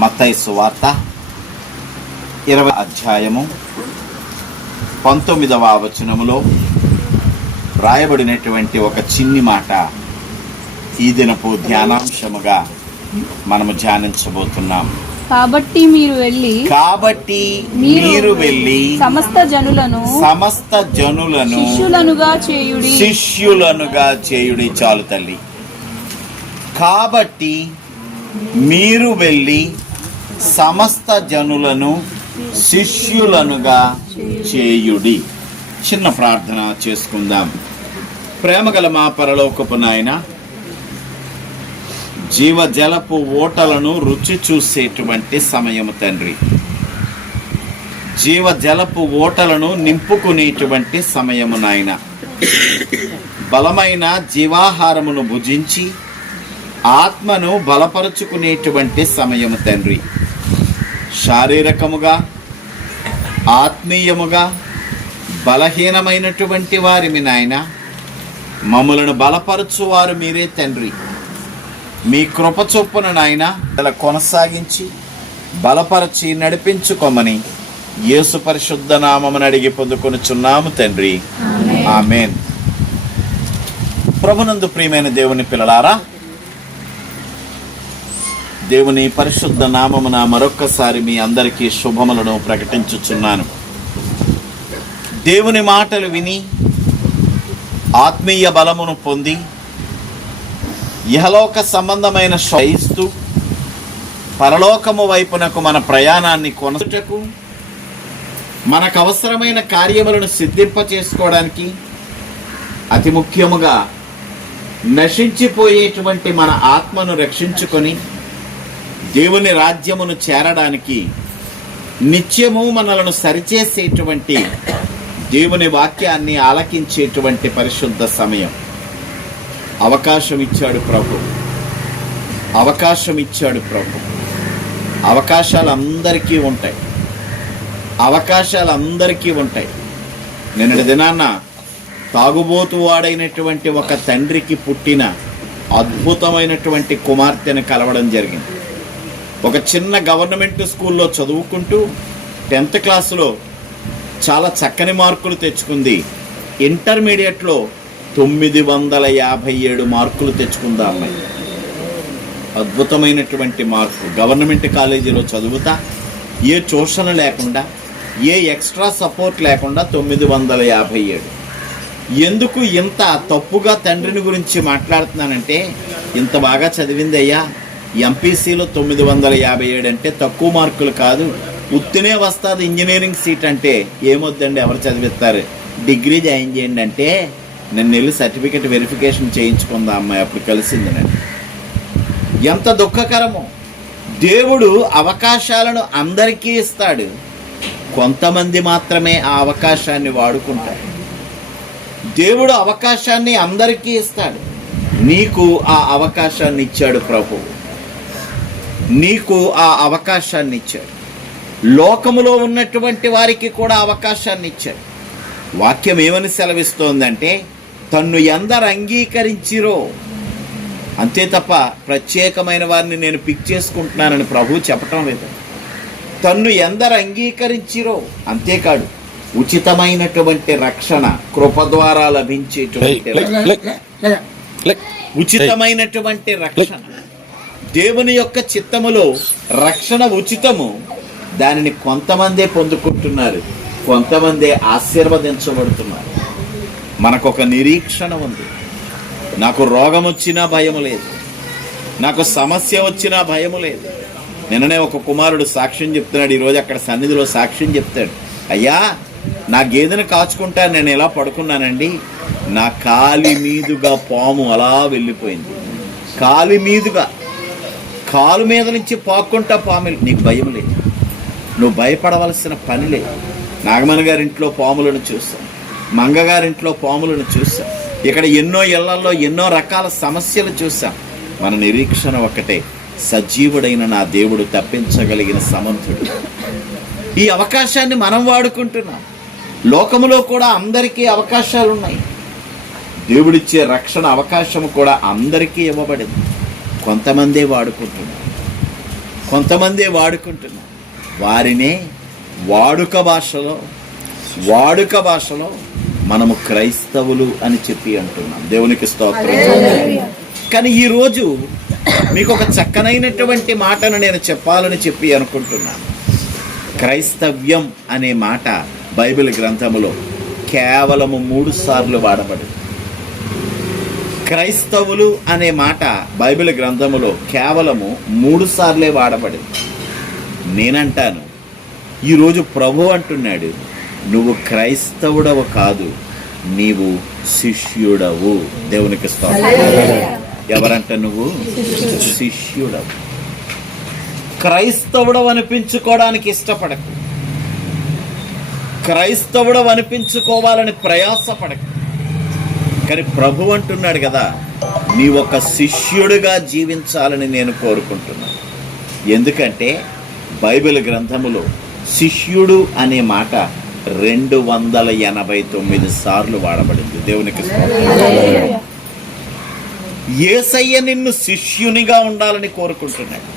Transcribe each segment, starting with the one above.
మత్తయి సువార్త 20వ అధ్యాయము 19వ వచనములో రాయబడినటువంటి ఒక చిన్ని మాట ఈ దినపు ధ్యానాంశముగా మనము ధ్యానించబోతున్నాం. కాబట్టి మీరు వెళ్ళి సమస్త జనులను శిష్యులనుగా చేయుడి. చాలు తల్లి. కాబట్టి మీరు వెళ్ళి సమస్త జనులను శిష్యులనుగా చేయుడి. చిన్న ప్రార్థన చేసుకుందాం. ప్రేమగల మా పరలోకపు నాయన, జీవజలపు ఓటలను రుచి చూసేటువంటి సమయము తండ్రి, జీవజలపు ఓటలను నింపుకునేటువంటి సమయము నాయన. బలమైన జీవాహారమును భుజించి ఆత్మను బలపరుచుకునేటువంటి సమయము తండ్రి. శారీరకముగా ఆత్మీయముగా బలహీనమైనటువంటి వారిమి నాయన, మమ్ములను బలపరచువారు మీరే తండ్రి. మీ కృప చొప్పున నాయన ఇలా కొనసాగించి బలపరచి నడిపించుకోమని యేసు పరిశుద్ధ నామమును అడిగి పొందుకొనుచున్నాము తండ్రి. ఆమేన్. ప్రభునందు ప్రియమైన దేవుని పిల్లలారా, దేవుని పరిశుద్ధ నామమున మరొక్కసారి మీ అందరికీ శుభములను ప్రకటించుచున్నాను. దేవుని మాటలు విని ఆత్మీయ బలమును పొంది ఇహలోక సంబంధమైన శ్రయిస్తూ పరలోకము వైపునకు మన ప్రయాణాన్ని కొనసాగుటకు, మనకు అవసరమైన కార్యములను సిద్ధింప చేసుకోవడానికి, అతి ముఖ్యముగా నశించిపోయేటువంటి మన ఆత్మను రక్షించుకొని దేవుని రాజ్యమును చేరడానికి, నిత్యము మనలను సరిచేసేటువంటి దేవుని వాక్యాన్ని ఆలకించేటువంటి పరిశుద్ధ సమయం. అవకాశం ఇచ్చాడు ప్రభు. అవకాశాలు అందరికీ ఉంటాయి. నిన్నటి దినాన్న తాగుబోతు వాడైనటువంటి ఒక తండ్రికి పుట్టిన అద్భుతమైనటువంటి కుమార్తెను కలవడం జరిగింది. ఒక చిన్న గవర్నమెంట్ స్కూల్లో చదువుకుంటూ 10th క్లాసులో చాలా చక్కని మార్కులు తెచ్చుకుంది. ఇంటర్మీడియట్లో 957 మార్కులు తెచ్చుకుంది అమ్మాయి. అద్భుతమైనటువంటి మార్కు. గవర్నమెంట్ కాలేజీలో చదువుతా ఏ ట్యూషన్ లేకుండా, ఏ ఎక్స్ట్రా సపోర్ట్ లేకుండా 957. ఎందుకు ఇంత తప్పుగా తండ్రిని గురించి మాట్లాడుతున్నానంటే, ఇంత బాగా చదివింది అయ్యా, ఎంపీసీలో 957 అంటే తక్కువ మార్కులు కాదు, ఉత్తినే వస్తుంది ఇంజనీరింగ్ సీట్ అంటే ఏమొద్దండి, ఎవరు చదివిస్తారు, డిగ్రీ జాయిన్ చేయండి అంటే నన్ను వెళ్ళి సర్టిఫికెట్ వెరిఫికేషన్ చేయించుకుందా అమ్మాయి. అప్పుడు కలిసింది నన్ను. ఎంత దుఃఖకరమో. దేవుడు అవకాశాలను అందరికీ ఇస్తాడు, కొంతమంది మాత్రమే ఆ అవకాశాన్ని వాడుకుంటారు. దేవుడు అవకాశాన్ని అందరికీ ఇస్తాడు. నీకు ఆ అవకాశాన్ని ఇచ్చాడు ప్రభు. నీకు ఆ అవకాశాన్ని ఇచ్చాడు. లోకములో ఉన్నటువంటి వారికి కూడా అవకాశాన్ని ఇచ్చాడు. వాక్యం ఏమని సెలవిస్తోందంటే, తన్ను ఎందరు అంగీకరించిరో, అంతే తప్ప ప్రత్యేకమైన వారిని నేను పిక్ చేసుకుంటున్నానని ప్రభు చెప్పటం లేదు. తన్ను ఎందరు అంగీకరించిరో, అంతేకాదు ఉచితమైనటువంటి రక్షణ కృప ద్వారా లభించేటువంటి ఉచితమైనటువంటి రక్షణ. దేవుని యొక్క చిత్తములో రక్షణ ఉచితము. దానిని కొంతమందే పొందుకుంటున్నారు, కొంతమందే ఆశీర్వదించబడుతున్నారు. మనకొక నిరీక్షణ ఉంది. నాకు రోగం వచ్చినా భయము లేదు, నాకు సమస్య వచ్చినా భయము లేదు. నిన్ననే ఒక కుమారుడు సాక్ష్యం చెప్తున్నాడు. ఈరోజు అక్కడ సన్నిధిలో సాక్ష్యం చెప్తాడు. అయ్యా, నా గేదెను కాచుకుంటా నేను ఎలా పడుకున్నానండి, నా కాలి మీదుగా పాము అలా వెళ్ళిపోయింది. కాలి మీదుగా, కాలు మీద నుంచి పాక్కుంటా పాము. నీకు భయం లేదు, నువ్వు భయపడవలసిన పని లేదు. నాగమణ గారింట్లో పాములను చూస్తాం, మంగగారింట్లో పాములను చూస్తాం, ఇక్కడ ఎన్నో ఇళ్లలో ఎన్నో రకాల సమస్యలు చూసాం. మన నిరీక్షణ ఒకటే, సజీవుడైన నా దేవుడు తప్పించగలిగిన సమర్థుడు. ఈ అవకాశాన్ని మనం వాడుకుంటున్నాం. లోకములో కూడా అందరికీ అవకాశాలు ఉన్నాయి. దేవుడిచ్చే రక్షణ అవకాశం కూడా అందరికీ ఇవ్వబడింది. కొంతమందే వాడుకుంటున్నారు. కొంతమంది వాడుకుంటున్నారు. వారినే వాడుక భాషలో మనము క్రైస్తవులు అని చెప్పి అంటున్నాం. దేవునికి స్తోత్రం. కానీ ఈరోజు మీకు ఒక చక్కనైనటువంటి మాటను నేను చెప్పాలని చెప్పి అనుకుంటున్నాను. క్రైస్తవ్యం అనే మాట బైబిల్ గ్రంథములో కేవలము 3 సార్లు వాడబడింది. క్రైస్తవులు అనే మాట బైబిల్ గ్రంథములో కేవలము 3 సార్లే వాడబడింది. నేనంటాను, ఈరోజు ప్రభు అంటున్నాడు, నువ్వు క్రైస్తవుడవు కాదు, నీవు శిష్యుడవు. దేవునికి స్తోత్రం. ఎవరంట? నువ్వు శిష్యుడవు. క్రైస్తవుడవు అనిపించుకోవడానికి ఇష్టపడకు, క్రైస్తవుడవు అనిపించుకోవాలని ప్రయాసపడకు. కానీ ప్రభు అంటున్నాడు కదా, నీ ఒక శిష్యుడిగా జీవించాలని నేను కోరుకుంటున్నాను. ఎందుకంటే బైబిల్ గ్రంథములో శిష్యుడు అనే మాట 289 సార్లు వాడబడింది. దేవునికి స్తోత్రం. యేసయ్య నిన్ను శిష్యునిగా ఉండాలని కోరుకుంటున్నాడు,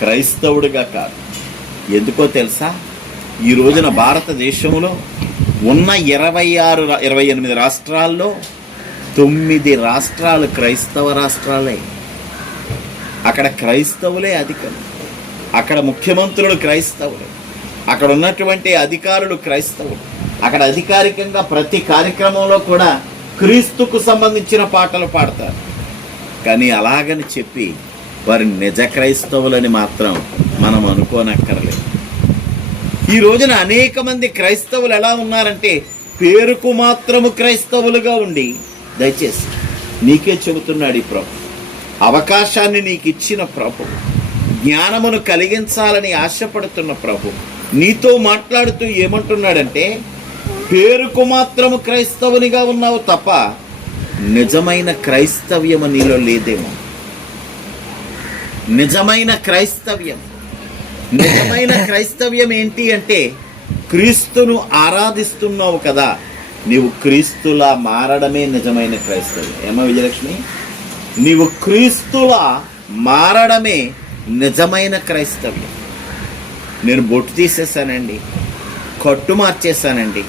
క్రైస్తవుడిగా కాదు. ఎందుకో తెలుసా? ఈ రోజున భారతదేశంలో ఉన్న 28 రాష్ట్రాల్లో 9 రాష్ట్రాలు క్రైస్తవ రాష్ట్రాలే. అక్కడ క్రైస్తవులే అధికం. అక్కడ ముఖ్యమంత్రులు క్రైస్తవులు, అక్కడ ఉన్నటువంటి అధికారులు క్రైస్తవులు. అక్కడ అధికారికంగా ప్రతి కార్యక్రమంలో కూడా క్రీస్తుకు సంబంధించిన పాటలు పాడతారు. కానీ అలాగని చెప్పి వారి నిజ క్రైస్తవులని మాత్రం మనం అనుకోనక్కర్లేదు. ఈ రోజున అనేక మంది క్రైస్తవులు ఎలా ఉన్నారంటే, పేరుకు మాత్రము క్రైస్తవులుగా ఉండి, దయచేసి నీకే చెబుతున్నాడు ఈ ప్రభు, అవకాశాన్ని నీకు ఇచ్చిన ప్రభు, జ్ఞానమును కలిగించాలని ఆశపడుతున్న ప్రభు నీతో మాట్లాడుతూ ఏమంటున్నాడంటే, పేరుకు మాత్రము క్రైస్తవునిగా ఉన్నావు తప్ప నిజమైన క్రైస్తవ్యము నీలో లేదేమో. నిజమైన క్రైస్తవ్యం ఏంటి అంటే, క్రీస్తును ఆరాధిస్తున్నావు కదా, నీవు క్రీస్తులా మారడమే నిజమైన క్రైస్తవ్యం. ఏమో విజయలక్ష్మి? నీవు క్రీస్తులా మారడమే నిజమైన క్రైస్తవ్యం. నేను బొట్టు తీసేసానండి, కట్టు మార్చేశానండి,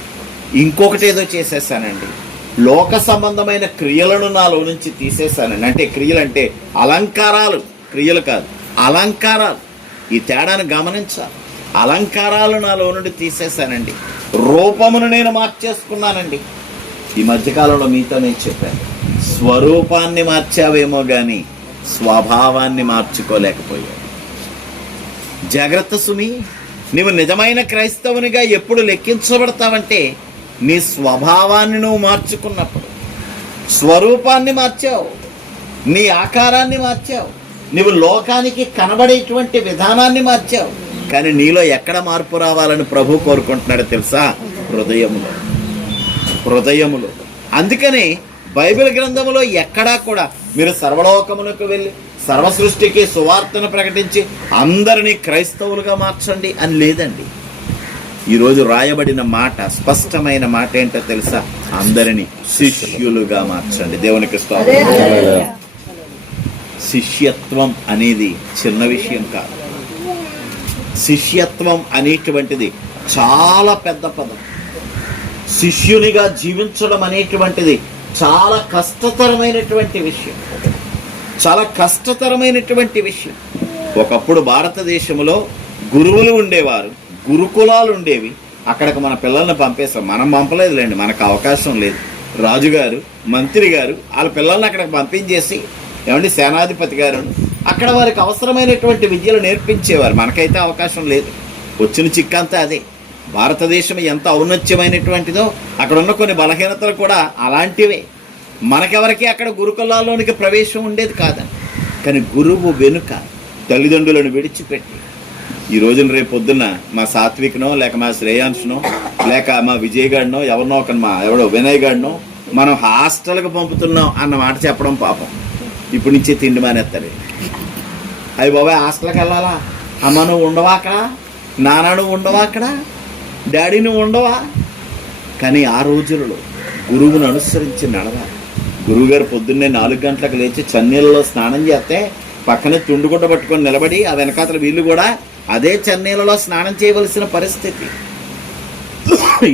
ఇంకొకటి ఏదో చేసేసానండి, లోక సంబంధమైన క్రియలను నాలో నుంచి తీసేశానండి. అంటే క్రియలు అంటే అలంకారాలు, క్రియలు కాదు, అలంకారాలు. ఈ తేడాను గమనించాలి. అలంకారాలు నాలో నుండి తీసేశానండి, రూపమును నేను మార్చేసుకున్నానండి. ఈ మధ్యకాలంలో మీతో నేను చెప్పాను, స్వరూపాన్ని మార్చావేమో కానీ స్వభావాన్ని మార్చుకోలేకపోయావు. జాగ్రత్త సుమి. నీవు నిజమైన క్రైస్తవునిగా ఎప్పుడు లెక్కించబడతావంటే, నీ స్వభావాన్ని నువ్వు మార్చుకున్నప్పుడు. స్వరూపాన్ని మార్చావు, నీ ఆకారాన్ని మార్చావు, నువ్వు లోకానికి కనబడేటువంటి విధానాన్ని మార్చావు. కానీ నీలో ఎక్కడ మార్పు రావాలని ప్రభు కోరుకుంటున్నాడో తెలుసా? హృదయములో. అందుకని బైబిల్ గ్రంథములో ఎక్కడా కూడా మీరు సర్వలోకమునకు వెళ్ళి సర్వ సృష్టికి సువార్తను ప్రకటించి అందరినీ క్రైస్తవులుగా మార్చండి అని లేదండి. ఈరోజు రాయబడిన మాట, స్పష్టమైన మాట ఏంటో తెలుసా? అందరినీ శిష్యులుగా మార్చండి. దేవునికి స్తోత్రం. శిష్యత్వం అనేది చిన్న విషయం కాదు. శిష్యత్వం అనేటువంటిది చాలా పెద్ద పదం. శిష్యునిగా జీవించడం అనేటువంటిది చాలా కష్టతరమైనటువంటి విషయం, చాలా కష్టతరమైనటువంటి విషయం. ఒకప్పుడు భారతదేశంలో గురువులు ఉండేవారు, గురుకులాలు ఉండేవి. అక్కడికి మన పిల్లల్ని పంపేస్తాం. మనం పంపలేదులేండి, మనకు అవకాశం లేదు. రాజుగారు, మంత్రి గారు వాళ్ళ పిల్లల్ని అక్కడికి పంపించేసి, ఏమండి సేనాధిపతి గారు అక్కడ వారికి అవసరమైనటువంటి విద్యలు నేర్పించేవారు. మనకైతే అవకాశం లేదు. వచ్చిన చిక్కంతా అదే. భారతదేశం ఎంత ఔన్నత్యమైనటువంటిదో అక్కడ ఉన్న కొన్ని బలహీనతలు కూడా అలాంటివే. మనకెవరికి అక్కడ గురుకులాల్లోనికి ప్రవేశం ఉండేది కాదని. కానీ గురువు వెనుక తల్లిదండ్రులను విడిచిపెట్టి ఈ రోజున రేపు పొద్దున్న మా సాత్విక్నో లేక మా శ్రేయాంశ్నో లేక మా విజయ్ గాడినో ఎవరినో ఒక ఎవడో వినయ్ గాడినో మనం హాస్టల్కి పంపుతున్నాం అన్న మాట చెప్పడం పాపం. ఇప్పుడు నుంచే తిండి మానేస్తారు. అయ్యి బాబాయ్ హాస్టల్కి వెళ్ళాలా? అమ్మ నువ్వు ఉండవా అక్కడ, నాన్న నువ్వు ఉండవా అక్కడ, డాడీ నువ్వు ఉండవా? కానీ ఆ రోజులలో గురువును అనుసరించి నడవాలి. గురువుగారు పొద్దున్నే 4 గంటలకు లేచి చన్నీళ్ళలో స్నానం చేస్తే పక్కన తుండుగుడ్డ పట్టుకొని నిలబడి ఆ వెనకాతల వీళ్ళు కూడా అదే చన్నీళ్ళలో స్నానం చేయవలసిన పరిస్థితి.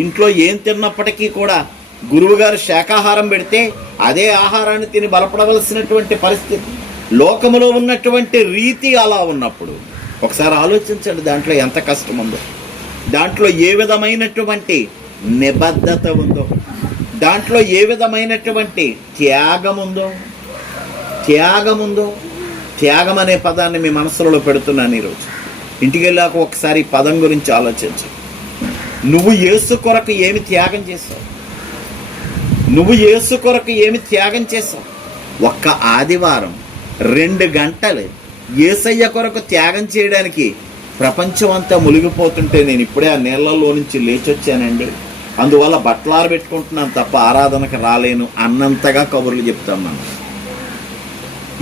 ఇంట్లో ఏం తిన్నప్పటికీ కూడా గురువుగారు శాకాహారం పెడితే అదే ఆహారాన్ని తిని బలపడవలసినటువంటి పరిస్థితి. లోకములో ఉన్నటువంటి రీతి అలా ఉన్నప్పుడు ఒకసారి ఆలోచించండి, దాంట్లో ఎంత కష్టం ఉందో, దాంట్లో ఏ విధమైనటువంటి నిబద్ధత ఉందో, దాంట్లో ఏ విధమైనటువంటి త్యాగం ఉందో. త్యాగం అనే పదాన్ని మీ మనసులో పెడుతున్నాను ఈరోజు. ఇంటికి వెళ్ళాక ఒకసారి ఈ పదం గురించి ఆలోచించు. నువ్వు యేసు కొరకు ఏమి త్యాగం చేశావు? ఒక్క ఆదివారం 2 గంటలు యేసయ్య కొరకు త్యాగం చేయడానికి ప్రపంచం అంతా మునిగిపోతుంటే నేను ఇప్పుడే ఆ నీళ్లలో నుంచి లేచొచ్చానండి, అందువల్ల బట్టలారు పెట్టుకుంటున్నాను తప్ప ఆరాధనకు రాలేను అన్నంతగా కబుర్లు చెప్తాం మనం.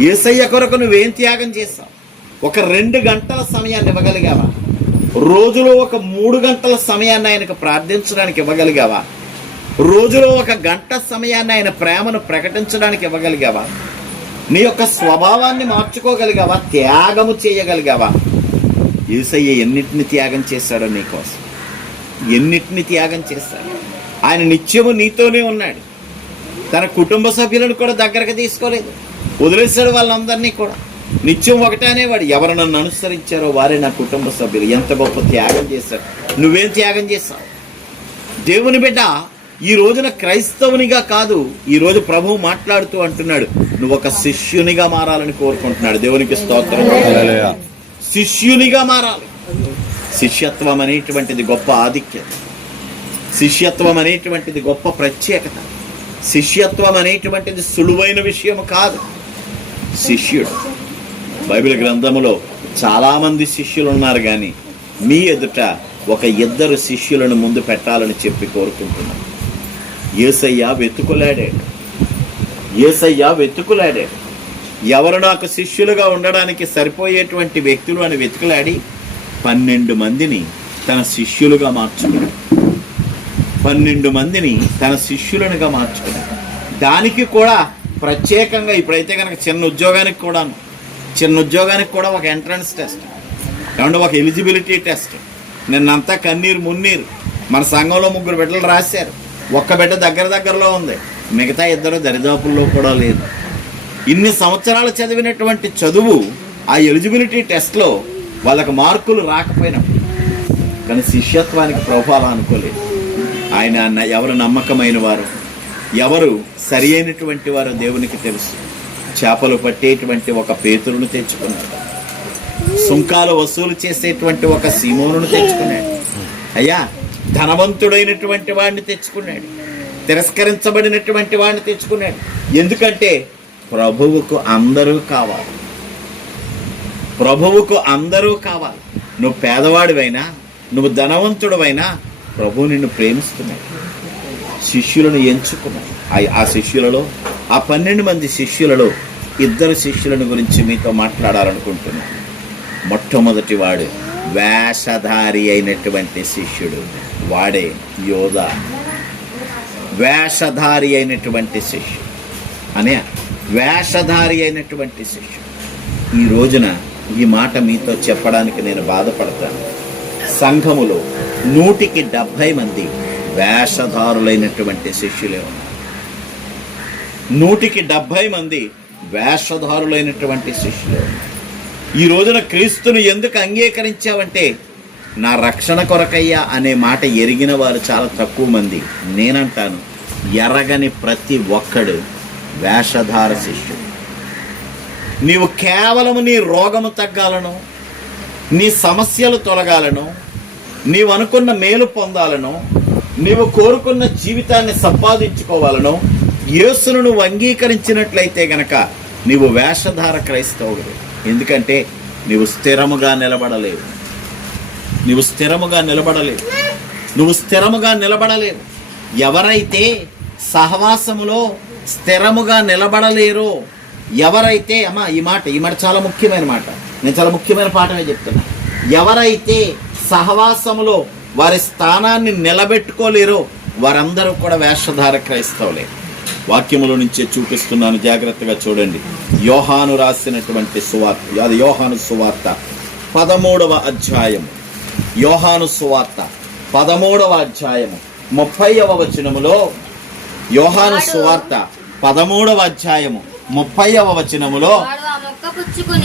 యేసయ్య కొరకు నువ్వేం త్యాగం చేస్తావు? ఒక 2 గంటల సమయాన్ని ఇవ్వగలిగావా? రోజులో ఒక 3 గంటల సమయాన్ని ఆయనకు ప్రార్థించడానికి ఇవ్వగలిగావా? రోజులో 1 గంట సమయాన్ని ఆయన ప్రేమను ప్రకటించడానికి ఇవ్వగలిగావా? నీ యొక్క స్వభావాన్ని మార్చుకోగలిగావా? త్యాగము చేయగలిగావా? యేసయ్య ఎన్నిటిని త్యాగం చేశాడో నీకోసం, ఎన్నిటిని త్యాగం చేశాడు. ఆయన నిత్యము నీతోనే ఉన్నాడు. తన కుటుంబ సభ్యులను కూడా దగ్గరకు తీసుకోలేదు, వదిలేశాడు వాళ్ళందరినీ కూడా. నిత్యం ఒకటే అనేవాడు, ఎవరు నన్ను అనుసరించారో వారే నా కుటుంబ సభ్యులు. ఎంత గొప్ప త్యాగం చేశాడు. నువ్వేం త్యాగం చేశావు? దేవుని బిడ్డ, ఈ రోజున క్రైస్తవునిగా కాదు, ఈ రోజు ప్రభువు మాట్లాడుతూ అంటున్నాడు, నువ్వు ఒక శిష్యునిగా మారాలని కోరుకుంటున్నాడు. దేవునికి స్తోత్రం. శిష్యునిగా మారాలి. శిష్యత్వం అనేటువంటిది గొప్ప ఆధిక్యత, శిష్యత్వం అనేటువంటిది గొప్ప ప్రత్యేకత. శిష్యత్వం అనేటువంటిది సులువైన విషయం కాదు. శిష్యుడు, బైబిల్ గ్రంథములో చాలామంది శిష్యులు ఉన్నారు, కానీ మీ ఎదుట ఒక 2 శిష్యులను ముందు పెట్టాలని చెప్పి కోరుకుంటున్నాను. యేసయ్య వెతుకులాడాడు. ఎవరు నాకు శిష్యులుగా ఉండడానికి సరిపోయేటువంటి వ్యక్తులు అని వెతుకులాడి 12 మందిని తన శిష్యులుగా మార్చుకున్నాడు. 12 మందిని తన శిష్యులనుగా మార్చుకున్నాడు. దానికి కూడా ప్రత్యేకంగా ఇప్పుడైతే కనుక చిన్న ఉద్యోగానికి కూడా ఒక ఎంట్రన్స్ టెస్ట్, ఏమంటే ఒక ఎలిజిబిలిటీ టెస్ట్. నిన్నంతా కన్నీరు మున్నీరు. మన సంఘంలో 3 బిడ్డలు రాశారు. 1 బిడ్డ దగ్గరలో ఉంది, మిగతా 2 దరిదాపుల్లో కూడా లేదు. ఇన్ని సంవత్సరాలు చదివినటువంటి చదువు ఆ ఎలిజిబిలిటీ టెస్ట్లో వాళ్ళకి మార్కులు రాకపోయినప్పుడు, కానీ శిష్యత్వానికి ప్రభువు అనుకోలేదు. ఆయన ఎవరు నమ్మకమైన వారు, ఎవరు సరి అయినటువంటి వారు దేవునికి తెలుసు. చేపలు పట్టేటువంటి ఒక పేతురును తెచ్చుకున్నాడు. సుంకాలు వసూలు చేసేటువంటి ఒక సీమోనును తెచ్చుకున్నాడు. అయ్యా, ధనవంతుడైనటువంటి వాడిని తెచ్చుకున్నాడు. తిరస్కరించబడినటువంటి వాడిని తెచ్చుకున్నాడు. ఎందుకంటే ప్రభువుకు అందరూ కావాలి. నువ్వు పేదవాడివైనా, నువ్వు ధనవంతుడివైనా ప్రభువు నిన్ను ప్రేమిస్తున్నాడు. శిష్యులను ఎంచుకున్నాడు. ఆ శిష్యులలో, ఆ 12 మంది శిష్యులలో 2 శిష్యులను గురించి మీతో మాట్లాడాలనుకుంటున్నాను. మొట్టమొదటి వాడు వేషధారి అయినటువంటి శిష్యుడు, వాడే యోధ. వేషధారి అయినటువంటి శిష్యుడు. ఈ రోజున ఈ మాట మీతో చెప్పడానికి నేను బాధపడతాను. సంఘములో 170 మంది వేషధారులైనటువంటి శిష్యులే ఉన్నారు. 170 మంది వేషధారులైనటువంటి శిష్యులే ఉన్నారు. ఈ రోజున క్రీస్తును ఎందుకు అంగీకరించావంటే, నా రక్షణ కొరకయ్యా అనే మాట ఎరిగిన వారు చాలా తక్కువ మంది. నేనంటాను, ఎరగని ప్రతి ఒక్కడు వేషధార శిష్యుడు. నీవు కేవలం నీ రోగము తగ్గాలను, నీ సమస్యలు తొలగాలను, నీవు అనుకున్న మేలు పొందాలను, నీవు కోరుకున్న జీవితాన్ని సంపాదించుకోవాలను యేసును నువ్వు అంగీకరించినట్లయితే గనక నీవు వేషధార క్రైస్తవుడు. ఎందుకంటే నీవు స్థిరముగా నిలబడలేవు. ఎవరైతే సహవాసములో స్థిరముగా నిలబడలేరో, ఎవరైతే ఈ మాట చాలా ముఖ్యమైన మాట, నేను చాలా ముఖ్యమైన పాఠమే చెప్తున్నా. ఎవరైతే సహవాసములో వారి స్థానాన్ని నిలబెట్టుకోలేరో వారందరూ కూడా వేషధార క్రైస్తవులే. వాక్యములో నుంచే చూపిస్తున్నాను, జాగ్రత్తగా చూడండి. యోహాను రాసినటువంటి సువార్త, అది యోహాను సువార్త 13వ అధ్యాయము. యోహాను సువార్త 13వ అధ్యాయము 30వ వచనములో, యోహాను సువార్త 13వ అధ్యాయము 30వ వచనములో,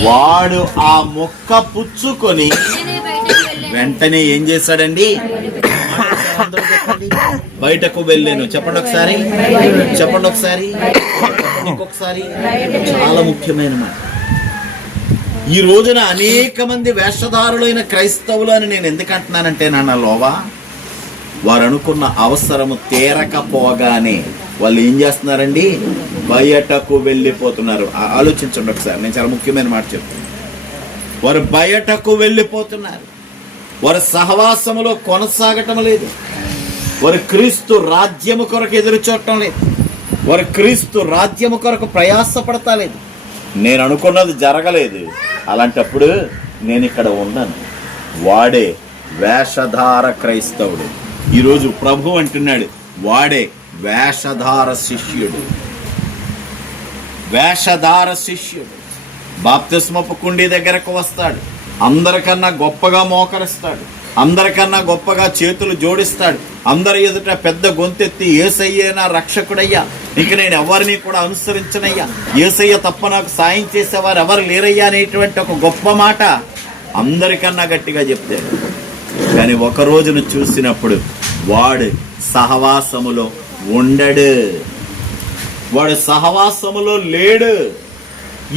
వాడు ఆ మొక్క పుచ్చుకొని వెంటనే ఏం చేశాడండి? బయటకు వెళ్ళాను. చెప్పండి ఒకసారి, చెప్పండి ఒకసారి, ఇంకొకసారి. చాలా ముఖ్యమైన మాట. ఈ రోజున అనేక మంది వేషధారులైన క్రైస్తవులు అని నేను ఎందుకు అంటున్నానంటే, లోవా వారు అనుకున్న అవసరము తీరకపోగానే వాళ్ళు ఏం చేస్తున్నారండి? బయటకు వెళ్ళిపోతున్నారు. ఆలోచించండి ఒకసారి, నేను చాలా ముఖ్యమైన మాట చెప్తాను. వారు బయటకు వెళ్ళిపోతున్నారు. వారి సహవాసములో కొనసాగటం లేదు. వారు క్రీస్తు రాజ్యము కొరకు ఎదురు చూడటం లేదు. వారు క్రీస్తు రాజ్యము కొరకు ప్రయాసపడతలేదు. నేను అనుకున్నది జరగలేదు. అలాంటప్పుడు నేను ఇక్కడ ఉన్నాను. వాడే వేషధార క్రైస్తవుడు. ఈరోజు ప్రభు అంటున్నాడు, వాడే వేషధార శిష్యుడు. వేషధార శిష్యుడు బాప్తిస్మపు కుండీ దగ్గరకు వస్తాడు. అందరికన్నా గొప్పగా మోకరిస్తాడు. అందరికన్నా గొప్పగా చేతులు జోడిస్తాడు. అందరి ఎదుట పెద్ద గొంతెత్తి, యేసయ్యే నా రక్షకుడయ్యా, ఇంక నేను ఎవరిని కూడా అనుసరించనయ్యా, యేసయ్య తప్ప నాకు సాయం చేసేవారు ఎవరు లేరయ్యా అనేటువంటి ఒక గొప్ప మాట అందరికన్నా గట్టిగా చెప్తాడు. కానీ ఒక రోజును చూసినప్పుడు వాడు సహవాసములో ఉండడు. వాడు సహవాసములో లేడు.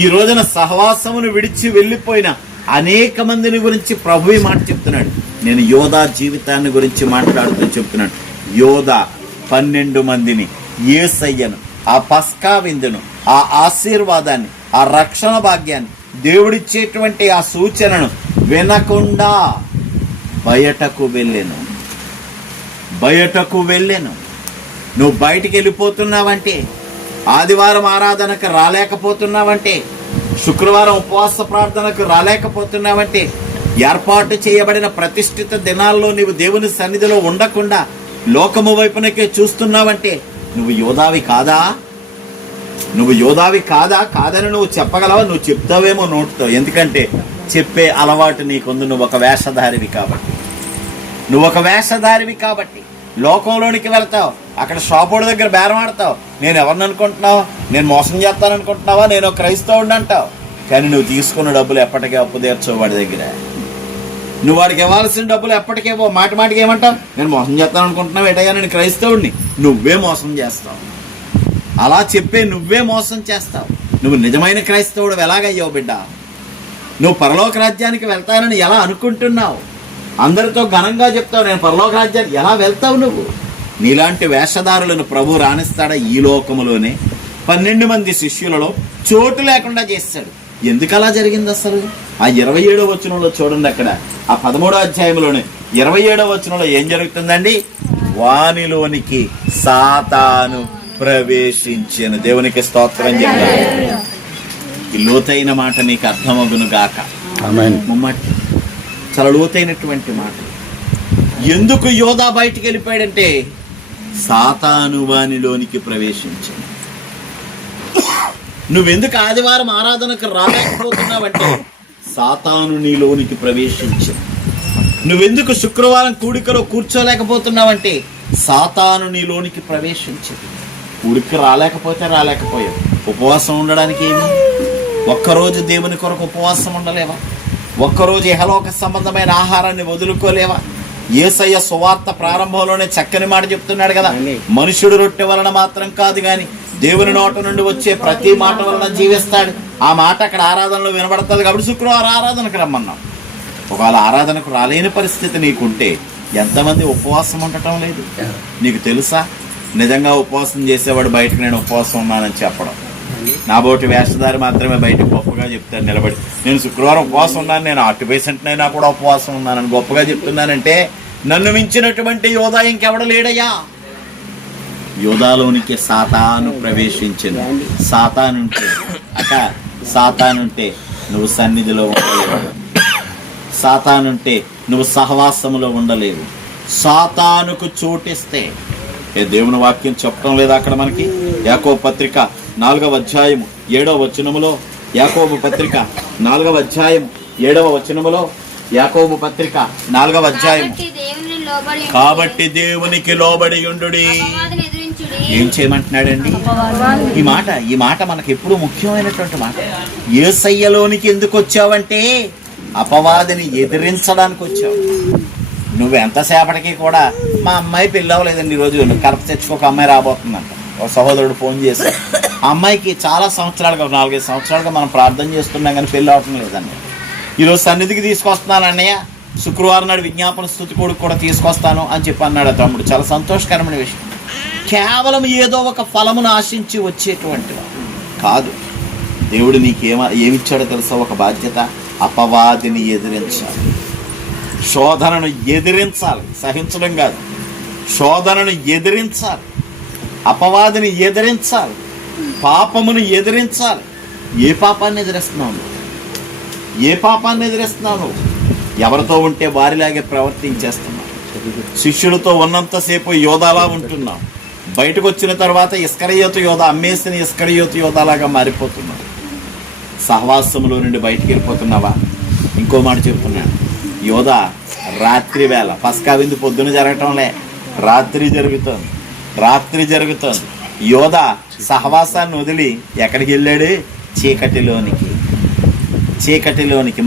ఈ రోజున సహవాసమును విడిచి వెళ్ళిపోయిన అనేక మందిని గురించి ప్రభు ఈ మాట చెప్తున్నాడు. నేను యోధా జీవితాన్ని గురించి మాట్లాడుతూ చెప్తున్నాడు. యోధా 12 మందిని, యేసయ్యను, ఆ పస్కా విందును, ఆ ఆశీర్వాదాన్ని, ఆ రక్షణ భాగ్యాన్ని, దేవుడిచ్చేటువంటి ఆ సూచనను వినకుండా బయటకు వెళ్ళాను. బయటకు వెళ్ళాను. నువ్వు బయటికి వెళ్ళిపోతున్నావంటే, ఆదివారం ఆరాధనకు రాలేకపోతున్నావంటే, శుక్రవారం ఉపవాస ప్రార్థనకు రాలేకపోతున్నావంటే, ఏర్పాటు చేయబడిన ప్రతిష్ఠిత దినాల్లో నీవు దేవుని సన్నిధిలో ఉండకుండా లోకము వైపునకే చూస్తున్నావంటే నువ్వు యోధావి కాదా? నువ్వు యోధావి కాదా? కాదని నువ్వు చెప్పగలవా? నువ్వు చెప్తావేమో నోటితో. ఎందుకంటే చెప్పే అలవాటు నీకుంది. నువ్వు ఒక వేషధారివి కాబట్టి. నువ్వు ఒక వేషధారివి కాబట్టి లోకంలోనికి వెళ్తావు. అక్కడ షాపోడి దగ్గర బేరం ఆడతావు. నేను ఎవరిని అనుకుంటున్నావు? నేను మోసం చేస్తాను అనుకుంటున్నావా? నేను క్రైస్తవుడిని అంటావు. కానీ నువ్వు తీసుకున్న డబ్బులు ఎప్పటికీ అప్పు తీర్చవు వాడి దగ్గర. నువ్వు వాడికి ఇవ్వాల్సిన డబ్బులు ఎప్పటికేవో మాటి మాటికి ఏమంటావు? నేను మోసం చేస్తాను అనుకుంటున్నావు ఏటయ్యా, నేను క్రైస్తవుడిని. నువ్వే మోసం చేస్తావు. అలా చెప్పే నువ్వే మోసం చేస్తావు. నువ్వు నిజమైన క్రైస్తవుడు ఎలాగయ్యావు బిడ్డ? నువ్వు పరలోక రాజ్యానికి వెళ్తానని ఎలా అనుకుంటున్నావు? అందరితో ఘనంగా చెప్తావు నేను పరలోక రాజ్యానికి. ఎలా వెళ్తావు నువ్వు? నీలాంటి వేషధారులను ప్రభు రాణిస్తాడా? ఈ లోకములోనే 12 మంది శిష్యులలో చోటు లేకుండా చేస్తాడు. ఎందుకు అలా జరిగింది అసలు? ఆ 27వ వచనంలో చూడండి. అక్కడ ఆ 13వ అధ్యాయంలోనే 27వ వచనంలో ఏం జరుగుతుందండి? వానిలోనికి సాతాను ప్రవేశించిన. దేవునికి స్తోత్రం చెప్పాలి. ఈ లోతైన మాట నీకు అర్థమగును గాక. ముమ్మటి చాలా లోతైనటువంటి మాట. ఎందుకు యోధా బయటికి వెళ్ళిపోయాడంటే సాతాను వానిలోనికి ప్రవేశించింది. నువ్వెందుకు ఆదివారం ఆరాధనకు రాలేకపోతున్నావంటే సాతాను నీలోనికి ప్రవేశించింది. నువ్వెందుకు శుక్రవారం కూడికలో కూర్చోలేకపోతున్నావంటే సాతాను నీలోనికి ప్రవేశించింది. కూడికి రాలేకపోతే రాలేకపోయావు. ఉపవాసం ఉండడానికి ఏమి? ఒక్కరోజు దేవుని కొరకు ఉపవాసం ఉండలేవా? ఒక్కరోజు ఇహలోక సంబంధమైన ఆహారాన్ని వదులుకోలేవా? యేసయ్య సువార్త ప్రారంభంలోనే చక్కని మాట చెప్తున్నాడు కదా, మనుషుడు రొట్టె వలన మాత్రం కాదు గాని దేవుని నోట నుండి వచ్చే ప్రతి మాట వలన జీవిస్తాడు. ఆ మాట అక్కడ ఆరాధనలో వినబడుతుంది కాబట్టి శుక్రవారం ఆరాధనకు రమ్మన్నాం. ఒకవేళ ఆరాధనకు రాలేని పరిస్థితి నీకుంటే ఎంతమంది ఉపవాసం ఉండటం లేదు? నీకు తెలుసా? నిజంగా ఉపవాసం చేసేవాడు బయటకు నేను ఉపవాసం ఉన్నానని చెప్పడం. నాబోటి వేషధారి మాత్రమే బయటకు గొప్పగా చెప్తాను నిలబడి, నేను శుక్రవారం ఉపవాసం ఉన్నాను, నేను హార్ట్ పేషెంట్నైనా కూడా ఉపవాసం ఉన్నానని గొప్పగా చెప్తున్నానంటే నన్ను మించినటువంటి యోధా ఇంకెవడ లేడయ్యా. యోధాలోనికి సాతాను ప్రవేశించింది. సాతానుంటే నువ్వు సన్నిధిలో ఉండలేవు. సాతానుంటే నువ్వు సహవాసములో ఉండలేవు. సాతానుకు చోటిస్తే దేవుని వాక్యం చెప్పడం లేదా అక్కడ మనకి? యాకోబు పత్రిక 4వ అధ్యాయం 7వ వచనములో, యాకోబు పత్రిక 4వ అధ్యాయం 7వ వచనములో, యాకోబు పత్రిక 4వ అధ్యాయం, కాబట్టి దేవునికి లోబడి ఉండుడి. ఏం చేయమంటున్నాడండి? ఈ మాట మనకి ఎప్పుడు ముఖ్యమైనటువంటి మాట. యేసయ్యలోనికి ఎందుకు వచ్చావంటే అపవాదిని ఎదిరించడానికి వచ్చావు. నువ్వు ఎంతసేపటికి కూడా మా అమ్మాయి పెళ్ళి అవ్వలేదండి, ఈరోజు కరప తెచ్చుకో, ఒక అమ్మాయి రాబోతుందంట. ఒక సహోదరుడు ఫోన్ చేసి, ఆ అమ్మాయికి చాలా సంవత్సరాలుగా, 4-5 సంవత్సరాలుగా మనం ప్రార్థన చేస్తున్నాం కానీ పెళ్ళి అవటం లేదండి. ఈరోజు సన్నిధికి తీసుకొస్తున్నాను అన్నయ్య, శుక్రవారం నాడు విజ్ఞాపన స్థుతి కొడుకు కూడా తీసుకొస్తాను అని చెప్పి అన్నాడు ఆ తమ్ముడు. చాలా సంతోషకరమైన విషయం. కేవలం ఏదో ఒక ఫలమును ఆశించి వచ్చేటువంటి కాదు. దేవుడు ఏమిచ్చాడో తెలుసా? ఒక బాధ్యత. అపవాదిని ఎదిరించాలి, శోధనను ఎదిరించాలి, సహించడం కాదు, శోధనను ఎదిరించాలి, అపవాదిని ఎదిరించాలి, పాపమును ఎదిరించాలి. ఏ పాపాన్ని ఎదిరిస్తున్నావు? ఏ పాపాన్ని ఎదిరిస్తున్నావు? ఎవరితో ఉంటే వారిలాగే ప్రవర్తించేస్తున్నావు. శిష్యులతో ఉన్నంతసేపు యోధాలా ఉంటున్నావు, బయటకు వచ్చిన తర్వాత ఇస్కరియోతు యోధ, అమ్మేసిన ఇస్కరియోతు యోధాలాగా మారిపోతున్నావు. సహవాసములో నుండి బయటికి వెళ్ళిపోతున్నావా? ఇంకో మాట చెప్తున్నాను, యోధ రాత్రి వేళ, పస్కా విందు పొద్దున జరగటంలే, రాత్రి జరుగుతోంది. యోధ సహవాసాన్ని వదిలి ఎక్కడికి వెళ్ళాడు? చీకటిలోనికి.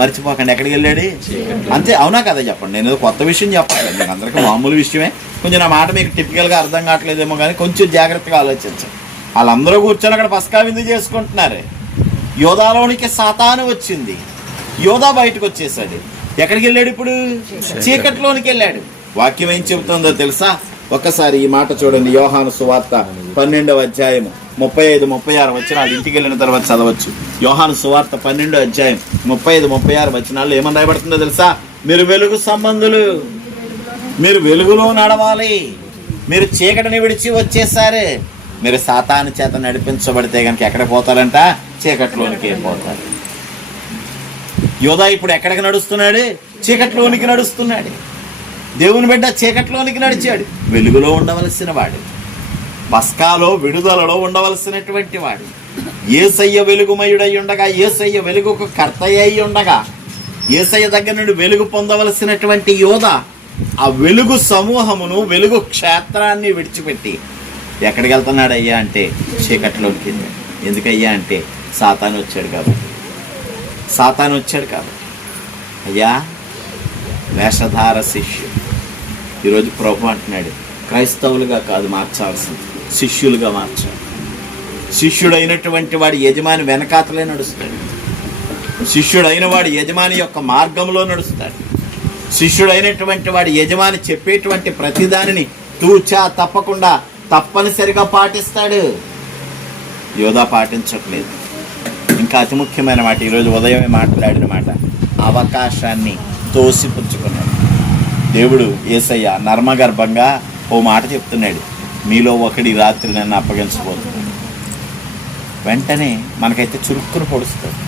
మర్చిపోకండి, ఎక్కడికి వెళ్ళాడు? అంతే, అవునా కదా? చెప్పండి. నేను కొత్త విషయం చెప్పాలి, మీకు అందరికీ మామూలు విషయమే. కొంచెం నా మాట మీకు టిపికల్గా అర్థం కావట్లేదేమో కానీ కొంచెం జాగ్రత్తగా ఆలోచించండి. వాళ్ళందరూ కూర్చొని అక్కడ పస్కా విందు చేసుకుంటున్నారు. యోధాలోనికి సాతాను వచ్చింది, యోధా బయటకు వచ్చేసాడు. ఎక్కడికి వెళ్ళాడు? ఇప్పుడు చీకటిలోనికి వెళ్ళాడు. వాక్యం ఏం చెబుతుందో తెలుసా? ఒక్కసారి ఈ మాట చూడండి. యోహాను సువార్త 12వ అధ్యాయం 35-36 వచనాలు ఇంటికి వెళ్ళిన తర్వాత చదవచ్చు. యోహాను సువార్త 12వ అధ్యాయం 35-36 వచనాల్లో ఏమని రాయబడుతుందో తెలుసా? మీరు వెలుగు సంబంధులు, మీరు వెలుగులో నడవాలి. మీరు చీకటిని విడిచి వచ్చేసారు. మీరు సాతాను చేత నడిపించబడితే కనుక ఎక్కడ పోతారంట? చీకటిలోనికి పోతారు. యోధా ఇప్పుడు ఎక్కడికి నడుస్తున్నాడు? చీకటిలోనికి నడుస్తున్నాడు. దేవుని బిడ్డ చీకటిలోనికి నడిచాడు. వెలుగులో ఉండవలసిన వాడు, పస్కాలో విడుదలలో ఉండవలసినటువంటి వాడు. యేసయ్య వెలుగుమయుడై ఉండగా, యేసయ్య వెలుగుకు కర్త అయి ఉండగా, యేసయ్య దగ్గర నుండి వెలుగు పొందవలసినటువంటి యోధ ఆ వెలుగు సమూహమును, వెలుగు క్షేత్రాన్ని విడిచిపెట్టి ఎక్కడికి వెళ్తున్నాడు అయ్యా అంటే చీకటిలోనికి. ఎందుకయ్యా అంటే సాతాను వచ్చాడు కాబట్టి. అయ్యా వేషధార శిష్యుడు. ఈరోజు ప్రభు అంటున్నాడు, క్రైస్తవులుగా కాదు మార్చాల్సింది, శిష్యులుగా మార్చాలి. శిష్యుడైనటువంటి వాడి యజమాని వెనకాతలే నడుస్తాడు. శిష్యుడైన వాడి యజమాని యొక్క మార్గంలో నడుస్తాడు. శిష్యుడైనటువంటి వాడి యజమాని చెప్పేటువంటి ప్రతిదానిని తూచా తప్పకుండా తప్పనిసరిగా పాటిస్తాడు. యోధా పాటించట్లేదు. ఇంకా అతి ముఖ్యమైన మాట, ఈరోజు ఉదయమే మాట్లాడిన మాట, అవకాశాన్ని తోసిపుచ్చుకున్నాడు. దేవుడు యేసయ్య నర్మగర్భంగా ఓ మాట చెప్తున్నాడు, మీలో ఒకడి రాత్రి నన్ను అప్పగించబోతున్నాడు. వెంటనే మనకైతే చురుక్కును పొడుస్తుంది.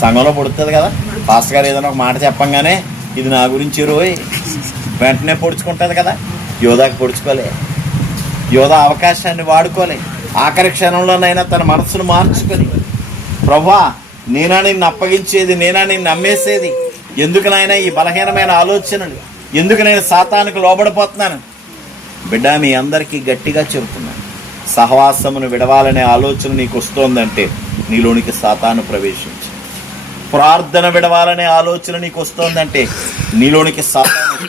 సంఘంలో పొడుస్తుంది కదా, పాస్టర్ గారు ఏదైనా ఒక మాట చెప్పంగానే ఇది నా గురించి రోయ్ వెంటనే పొడుచుకుంటుంది కదా. యోధాకి పొడుచుకోలే. యోధా అవకాశాన్ని వాడుకోలే. ఆఖరి క్షణంలోనైనా తన మనసును మార్చుకొని, ప్రభువా నేనా నిన్ను అప్పగించేది, నేనా నిన్ను నమ్మేసేది, ఎందుకు నాయనా ఈ బలహీనమైన ఆలోచనలు, ఎందుకు నేను సాతానుకు లోబడిపోతున్నాను? బిడ్డ, మీ అందరికీ గట్టిగా చెబుతున్నాను, సహవాసమును విడవాలనే ఆలోచన నీకు వస్తోందంటే నీలోనికి సాతాను ప్రవేశించి, ప్రార్థన విడవాలనే ఆలోచన నీకు వస్తోందంటే నీలోనికి సాతాను,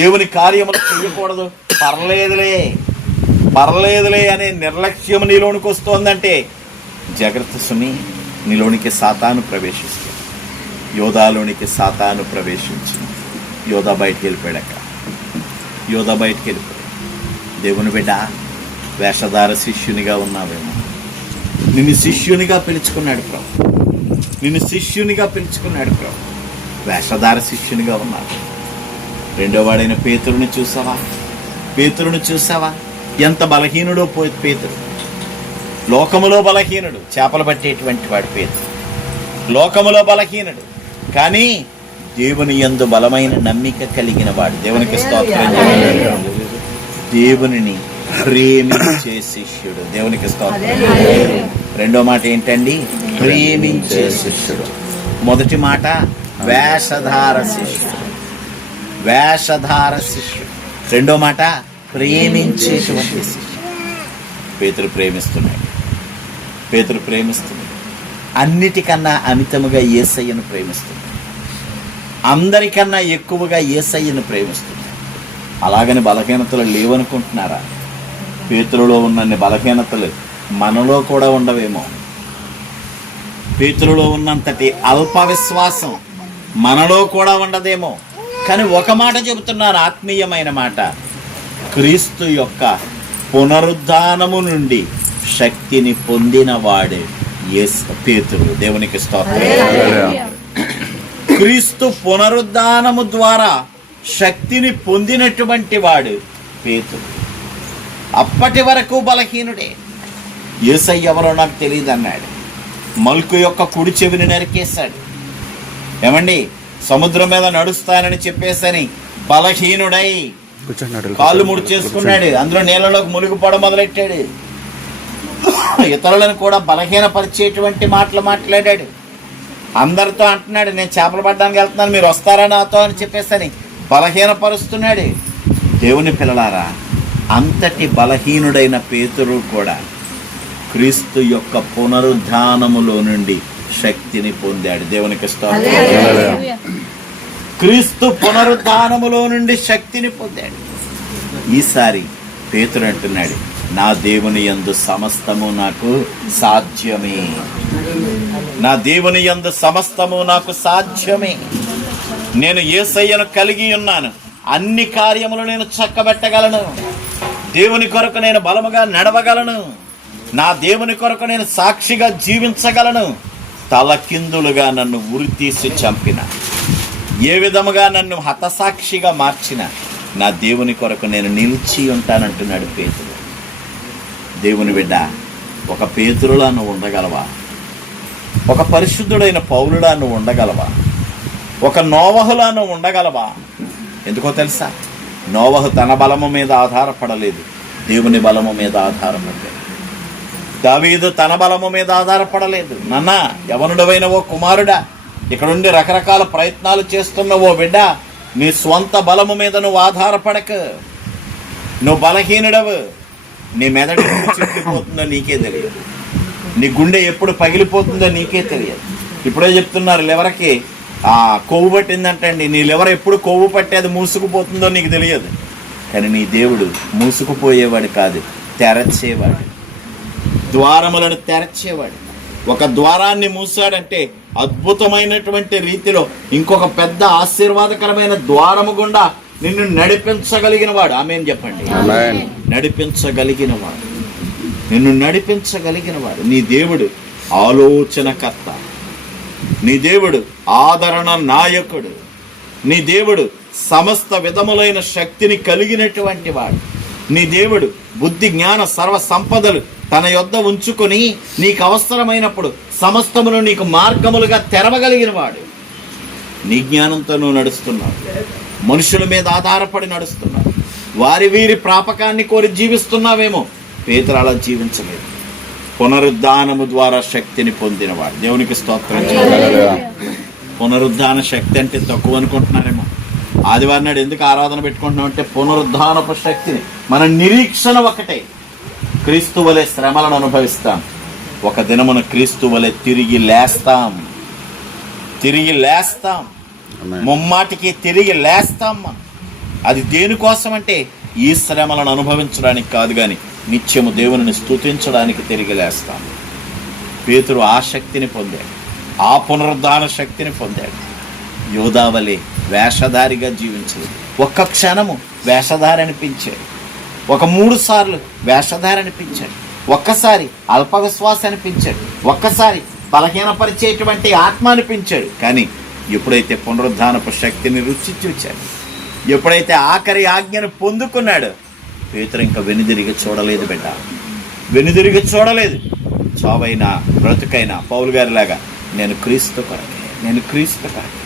దేవుని కార్యములు చేయకూడదు, పర్లేదులే అనే నిర్లక్ష్యం నీలోనికి వస్తోందంటే జాగ్రత్త సుమి, నీలోనికి సాతాను ప్రవేశిస్తుంది. యోధాలోనికి సాతాను ప్రవేశించి యోధా బయటికి వెళ్ళిపోయాడు. దేవుని బిడ్డ, వేషధార శిష్యునిగా ఉన్నావేమో. నిన్ను శిష్యునిగా పిలుచుకున్నాడు ప్రభు. వేషధార శిష్యునిగా ఉన్నాడు. రెండో వాడైన పేతురుని చూసావా? ఎంత బలహీనుడో పేతురు. లోకములో బలహీనుడు, చేపలు పట్టేటువంటి వాడు పేతురు. లోకములో బలహీనుడు, కానీ దేవుని యందు బలమైన నమ్మిక కలిగిన వాడు. దేవునికి స్తోత్రం. దేవునిని ప్రేమించే శిష్యుడు. దేవునికి స్తోత్రం. రెండో మాట ఏంటండి? ప్రేమించే శిష్యుడు. మొదటి మాట వేషధార శిష్యుడు. వేషధార శిష్యుడు. రెండో మాట ప్రేమించేటువంటి శిష్యుడు. పేతురు ప్రేమిస్తున్నాడు. పేతురు ప్రేమిస్తున్నాడు. అన్నిటికన్నా అమితముగా యేసయ్యను ప్రేమిస్తున్నాడు. అందరికన్నా ఎక్కువగా యేసయ్యను ప్రేమిస్తున్నాడు. అలాగని బలహీనతలు లేవనుకుంటున్నారా? పేతురులో ఉన్నన్ని బలహీనతలు మనలో కూడా ఉండవేమో. పేతురులో ఉన్నంతటి అల్ప విశ్వాసం మనలో కూడా ఉండదేమో. కానీ ఒక మాట చెబుతున్నారు, ఆత్మీయమైన మాట. క్రీస్తు యొక్క పునరుద్ధానము నుండి శక్తిని పొందిన వాడే పేతురు. దేవునికి స్తోత్రం. క్రీస్తు పునరుద్ధానము ద్వారా శక్తిని పొందినటువంటి వాడు పేతురు. అప్పటి వరకు బలహీనుడే. యేసయ్య ఎవరో నాకు తెలియదు అన్నాడు. మల్కు యొక్క కుడి చెవిని నరికేశాడు. ఏమండి, సముద్రం మీద నడుస్తానని చెప్పేసని బలహీనుడై కాళ్ళు ముడి చేసుకున్నాడు. అందులో నీళ్ళలోకి మునిగిపోవడం మొదలెట్టాడు. ఇతరులను కూడా బలహీనపరిచేటువంటి మాటలు మాట్లాడాడు. అందరితో అంటున్నాడు, నేను చేపలు పట్టడానికి వెళ్తున్నాను, మీరు వస్తారా నాతో అని చెప్పేసని బలహీనపరుస్తున్నాడు. దేవుని పిల్లలారా, అంతటి బలహీనుడైన పేతురు కూడా క్రీస్తు యొక్క పునరుద్ధానములో నుండి శక్తిని పొందాడు. దేవునికి స్తోత్రం. క్రీస్తు పునరుద్ధానములో నుండి శక్తిని పొందాడు. ఈసారి పేతురు అంటున్నాడు, నా దేవుని యందు సమస్తము నాకు సాధ్యమే. నా దేవుని యందు సమస్తము నాకు సాధ్యమే. నేను యేసయ్యను కలిగి ఉన్నాను. అన్ని కార్యములు నేను చక్కబెట్టగలను. దేవుని కొరకు నేను బలముగా నడవగలను. నా దేవుని కొరకు నేను సాక్షిగా జీవించగలను. తలకిందులుగా నన్ను ఉరితీసి చంపిన, ఏ విధముగా నన్ను హతసాక్షిగా మార్చిన నా దేవుని కొరకు నేను నిలిచి ఉంటానంటున్నాడు పేతురు. దేవుని బిడ్డ, ఒక పేతురులా నువ్వు ఉండగలవా? ఒక పరిశుద్ధుడైన పౌలుడా నువ్వు ఉండగలవా? ఒక నోవహులా నువ్వు ఉండగలవా? ఎందుకో తెలుసా? నోవహు తన బలము మీద ఆధారపడలేదు, దేవుని బలము మీద ఆధారపడలేదు. దావీదు తన బలము మీద ఆధారపడలేదు. నాన్న, యవనుడవైన ఓ కుమారుడా, ఇక్కడుండి రకరకాల ప్రయత్నాలు చేస్తున్న ఓ బిడ్డ, నీ స్వంత బలము మీద నువ్వు ఆధారపడక. నువ్వు బలహీనుడవు. నీ మెదడు ఎప్పుడు చిట్లిపోతుందో నీకే తెలియదు. నీ గుండె ఎప్పుడు పగిలిపోతుందో నీకే తెలియదు. ఇప్పుడే చెప్తున్నారు, లివర్కి కొవ్వు పట్టిందంటండి. నీ లివర్ ఎప్పుడు కొవ్వు పట్టేది మూసుకుపోతుందో నీకు తెలియదు. కానీ నీ దేవుడు మూసుకుపోయేవాడు కాదు, తెరచేవాడు. ద్వారములను తెరచేవాడు. ఒక ద్వారాన్ని మూసాడంటే అద్భుతమైనటువంటి రీతిలో ఇంకొక పెద్ద ఆశీర్వాదకరమైన ద్వారము గుండా నిన్ను నడిపించగలిగిన వాడు. ఆమేన్ చెప్పండి. నడిపించగలిగిన వాడు, నిన్ను నడిపించగలిగిన వాడు. నీ దేవుడు ఆలోచనకర్త. నీ దేవుడు ఆదరణ నాయకుడు. నీ దేవుడు సమస్త విధములైన శక్తిని కలిగినటువంటి వాడు. నీ దేవుడు బుద్ధి జ్ఞాన సర్వ సంపదలు తన యొద్ద ఉంచుకొని నీకు అవసరమైనప్పుడు సమస్తమును నీకు మార్గములుగా తెరవగలిగిన వాడు. నీ జ్ఞానంతో నువ్వు నడుస్తున్నావు. మనుషుల మీద ఆధారపడి నడుస్తున్నావు. వారి వీరి ప్రాపకాన్ని కోరి జీవిస్తున్నావేమో. పేతురు అలా జీవించలేదు. పునరుద్ధానము ద్వారా శక్తిని పొందినవాడు. దేవునికి స్తోత్రం. పునరుద్ధాన శక్తి అంటే తక్కువ అనుకుంటున్నారేమో. ఆదివారం నాడు ఎందుకు ఆరాధన పెట్టుకుంటున్నాం అంటే పునరుద్ధానపు శక్తిని. మన నిరీక్షణ ఒకటే, క్రీస్తు వలె శ్రమలను అనుభవిస్తాం. ఒక దినమున క్రీస్తు వలె తిరిగి లేస్తాం. తిరిగి లేస్తాం, ముమ్మాటికి తిరిగి లేస్తాం. అది దేనికోసం అంటే ఈ శ్రమలను అనుభవించడానికి కాదు, కానీ నిత్యము దేవుని స్తుతించడానికి తిరిగి లేస్తాం. పేతురు ఆ శక్తిని పొందాడు, ఆ పునరుద్ధాన శక్తిని పొందాడు. యోధావలే వేషధారిగా జీవించలేదు. ఒక్క క్షణము వేషధారి అనిపించాడు. ఒక 3 సార్లు వేషధారి అనిపించాడు. ఒక్కసారి అల్ప విశ్వాస అనిపించాడు. ఒక్కసారి బలహీనపరిచేటువంటి ఆత్మ అనిపించాడు. కానీ ఎప్పుడైతే పునరుద్ధానపు శక్తిని రుచి చూచాడు, ఎప్పుడైతే ఆఖరి ఆజ్ఞను పొందుకున్నాడు, పేతురు ఇంకా వెనుదిరిగి చూడలేదు బిడ్డ. వెనుదిరిగి చూడలేదు. చావైనా బ్రతుకైనా పౌలు గారిలాగా నేను క్రీస్తు కొరకే, నేను క్రీస్తు కొరకే.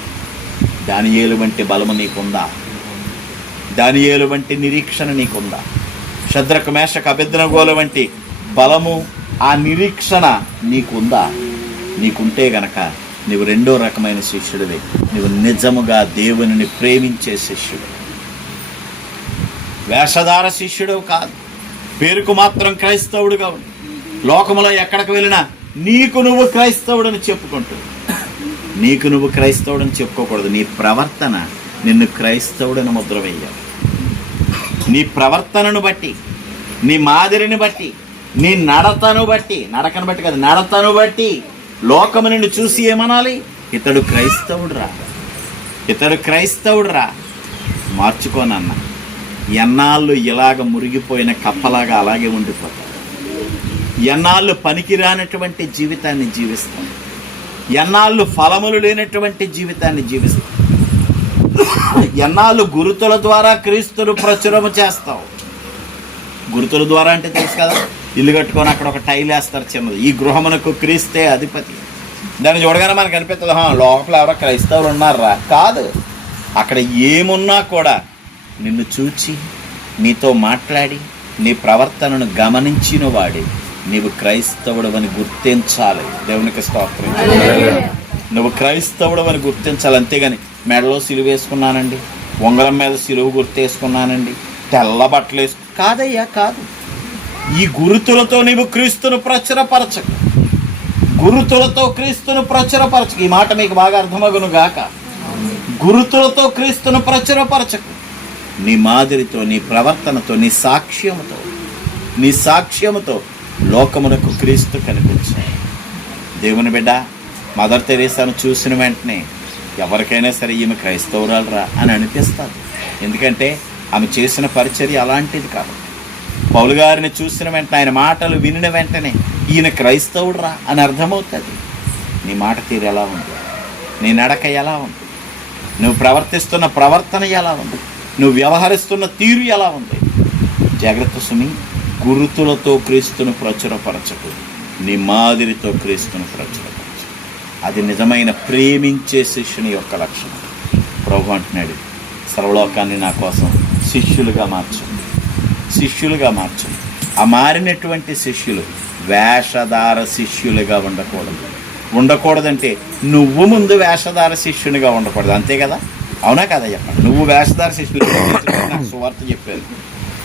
దానియేలు వంటి బలము నీకుందా? దానియేలు వంటి నిరీక్షణ నీకుందా? శద్రకు మేషకు అబేద్నెగోల వంటి బలము, ఆ నిరీక్షణ నీకుందా? నీకుంటే గనక నువ్వు రెండో రకమైన శిష్యుడివి. నువ్వు నిజముగా దేవునిని ప్రేమించే శిష్యుడు, వేషధార శిష్యుడు కాదు. పేరుకు మాత్రం క్రైస్తవుడుగా ఉండు. లోకములో ఎక్కడికి వెళ్ళినా నీకు నువ్వు క్రైస్తవుడని చెప్పుకుంటూ, నీకు నువ్వు క్రైస్తవుడని చెప్పుకోకూడదు. నీ ప్రవర్తన నిన్ను క్రైస్తవుడని ముద్ర వేయాలి. నీ ప్రవర్తనను బట్టి, నీ మాదిరిని బట్టి, నీ నడతను బట్టి, నడకను బట్టి కాదు, నడతను బట్టి లోకము నిన్ను చూసి ఏమనాలి? ఇతడు క్రైస్తవుడురా, ఇతడు క్రైస్తవుడురా. మార్చుకోనన్న. ఎన్నాళ్ళు ఇలాగ మురిగిపోయిన కప్పలాగా అలాగే ఉండిపోతాడు. ఎన్నాళ్ళు పనికిరానటువంటి జీవితాన్ని జీవిస్తాం. ఎన్నాళ్ళు ఫలములు లేనటువంటి జీవితాన్ని జీవిస్తాం. ఎన్నాళ్ళు గురుతుల ద్వారా క్రీస్తును ప్రచురము చేస్తావు. గురుతుల ద్వారా అంటే తెలుసు కదా, ఇల్లు కట్టుకొని అక్కడ ఒక టైల్ వేస్తారు చిన్నది, ఈ గృహమునకు క్రీస్తే అధిపతి. దాన్ని చూడగానే మనకు అనిపిస్తుంది, లోపల ఎవరో క్రైస్తవులు ఉన్నారా? కాదు. అక్కడ ఏమున్నా కూడా నిన్ను చూచి, నీతో మాట్లాడి, నీ ప్రవర్తనను గమనించిన వాడి నీవు క్రైస్తవుడు అని గుర్తించాలి. దేవునికి స్తోత్రం. నువ్వు క్రైస్తవుడు అని గుర్తించాలి. అంతేగాని మెడలో సిలువ వేసుకున్నానండి, ఉంగరం మీద సిలువ గుర్తేసుకున్నానండి, తెల్ల బట్టలు కాదయ్యా, కాదు. ఈ గురుతులతో నీవు క్రీస్తును ప్రచురపరచకు. గురుతులతో క్రీస్తును ప్రచురపరచకు. ఈ మాట మీకు బాగా అర్థమగును గాక. గురుతులతో క్రీస్తును ప్రచురపరచకు. నీ మాదిరితో, నీ ప్రవర్తనతో, నీ సాక్ష్యముతో లోకమునకు క్రీస్తు కనిపించాలి. దేవుని బిడ్డ మదర్ తెరీసాను చూసిన వెంటనే ఎవరికైనా సరే ఈమె క్రైస్తవురాలురా అని అనిపిస్తుంది. ఎందుకంటే ఆమె చేసిన పరిచర్య అలాంటిది కాదు. పౌలు గారిని చూసిన వెంటనే, ఆయన మాటలు వినిన వెంటనే ఈయన క్రైస్తవుడురా అని అర్థమవుతుంది. నీ మాట తీరు ఎలా ఉంది? నీ నడక ఎలా ఉంది? నువ్వు ప్రవర్తిస్తున్న ప్రవర్తన ఎలా ఉంది? నువ్వు వ్యవహరిస్తున్న తీరు ఎలా ఉంది? జాగ్రత్త సుమి. గురుతులతో క్రీస్తును ప్రచురపరచకు, నీ మాదిరితో క్రీస్తును ప్రచురపరచు. అది నిజమైన ప్రేమించే శిష్యుని యొక్క లక్షణం. ప్రభు అంటున్నాడు, సర్వలోకాన్ని నా కోసం శిష్యులుగా మార్చండి, శిష్యులుగా మార్చండి. ఆ మారినటువంటి శిష్యులు వేషధార శిష్యులుగా ఉండకూడదంటే నువ్వు ముందు వేషధార శిష్యునిగా ఉండకూడదు. అంతే కదా? అవునా కదా? చెప్పండి. నువ్వు వేషధార శిష్యులు. నాకు సువార్త చెప్పారు,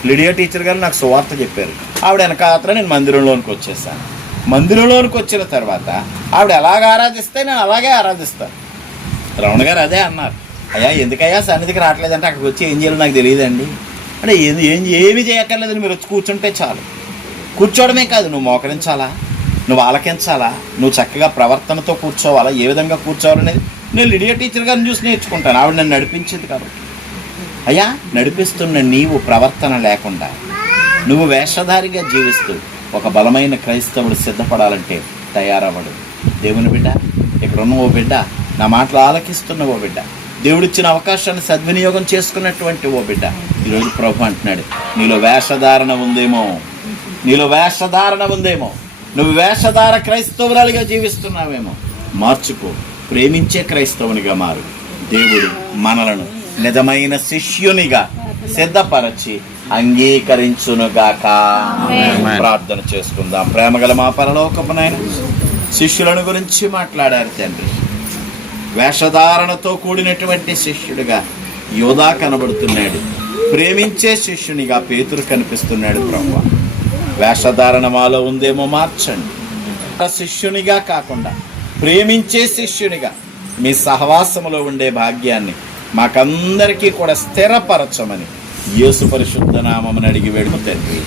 లిడియా టీచర్ గారు నాకు సువార్త చెప్పారు. ఆవిడ వెనకాత్ర నేను మందిరంలోనికి వచ్చేసాను. మందిరంలోనికి వచ్చిన తర్వాత ఆవిడ ఎలాగ ఆరాధిస్తే నేను అలాగే ఆరాధిస్తాను. రమణ గారు అదే అన్నారు, అయ్యా ఎందుకయ్యా సన్నిధికి రావట్లేదంటే అక్కడికి వచ్చి ఏం చేయాలో నాకు తెలియదండి అంటే. ఏమి చేయక్కర్లేదని మీరు వచ్చి కూర్చుంటే చాలు. కూర్చోవడమే కాదు, నువ్వు మోకరించాలా, నువ్వు ఆలకించాలా, నువ్వు చక్కగా ప్రవర్తనతో కూర్చోవాలా. ఏ విధంగా కూర్చోవాలనేది నేను లిడియా టీచర్ గారిని చూసి నేర్చుకుంటాను. ఆవిడ నన్ను నడిపించింది కాబట్టి. అయ్యా, నడిపిస్తున్న నీవు ప్రవర్తన లేకుండా, నువ్వు వేషధారిగా జీవిస్తూ ఒక బలమైన క్రైస్తవుడు సిద్ధపడాలంటే తయారవ్వడు. దేవుని బిడ్డ, ఇక్కడున్న ఓ బిడ్డ, నా మాటలు ఆలకిస్తున్న ఓ బిడ్డ, దేవుడిచ్చిన అవకాశాన్ని సద్వినియోగం చేసుకున్నటువంటి ఓ బిడ్డ, ఈరోజు ప్రభు అంటున్నాడు, నీలో వేషధారణ ఉందేమో, నువ్వు వేషధార క్రైస్తవురాలుగా జీవిస్తున్నావేమో. మార్చుకో, ప్రేమించే క్రైస్తవునిగా మారు. దేవుడు మనలను నిజమైన శిష్యునిగా సిద్ధపరచి అంగీకరించునుగాక. ప్రార్థన చేసుకుందాం. ప్రేమగల మా పరలోకపు నాయన, శిష్యులను గురించి మాట్లాడారు తండ్రి. వేషధారణతో కూడినటువంటి శిష్యుడిగా యోధా కనబడుతున్నాడు. ప్రేమించే శిష్యునిగా పేతురు కనిపిస్తున్నాడు. ప్రభువా, వేషధారణ మాలో ఉందేమో మార్చండి. శిష్యునిగా కాకుండా ప్రేమించే శిష్యునిగా మీ సహవాసములో ఉండే భాగ్యాన్ని మాకందరికీ కూడా స్థిరపరచమని యేసు పరిశుద్ధ నామమున అడిగి వేడుకు తండ్రి.